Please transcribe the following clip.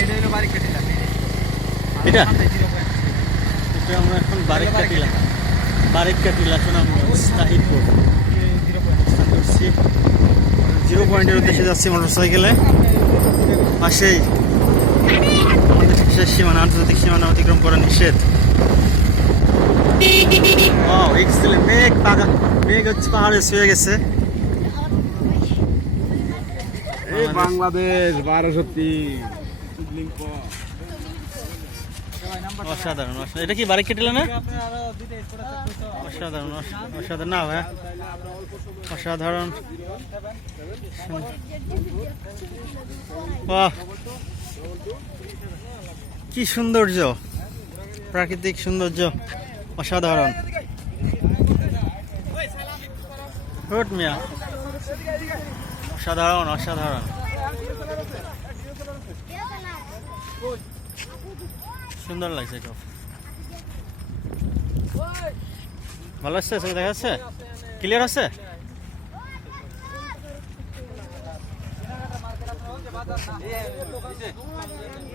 এটা? হলো বাড়ি কেটে যাবে এটা? এটা আমরা এখন বারেক্কা টিলা বারেক্কা টিলা সুনামগঞ্জ তাহিরপুর জিরো পয়েন্টের উদ্দেশ্যে যাচ্ছি মোটরসাইকেলে। পাশেই আমাদের শেষ সীমানা আন্তর্জাতিক সীমানা অতিক্রম করা নিষেধ। ও এক্সেলেন্ট মেঘ পাগা মেঘ হচ্ছে পাহাড়ে শুয়ে গেছে। বাংলাদেশ বারোশো তিন। অসাধারণ অসাধারণ। এটা কি, বাড়ি কেটেলে না? অসাধারণ, অস- অসাধারণ। না ভাই অসাধারণ। বাহ। কি সৌন্দর্য। প্রাকৃতিক সৌন্দর্য। অসাধারণ। গুড মিয়া। অসাধারণ অসাধারণ। সুন্দর লাগছে খুব ভালো আসছে ছবি দেখা যাচ্ছে? ক্লিয়ার আছে?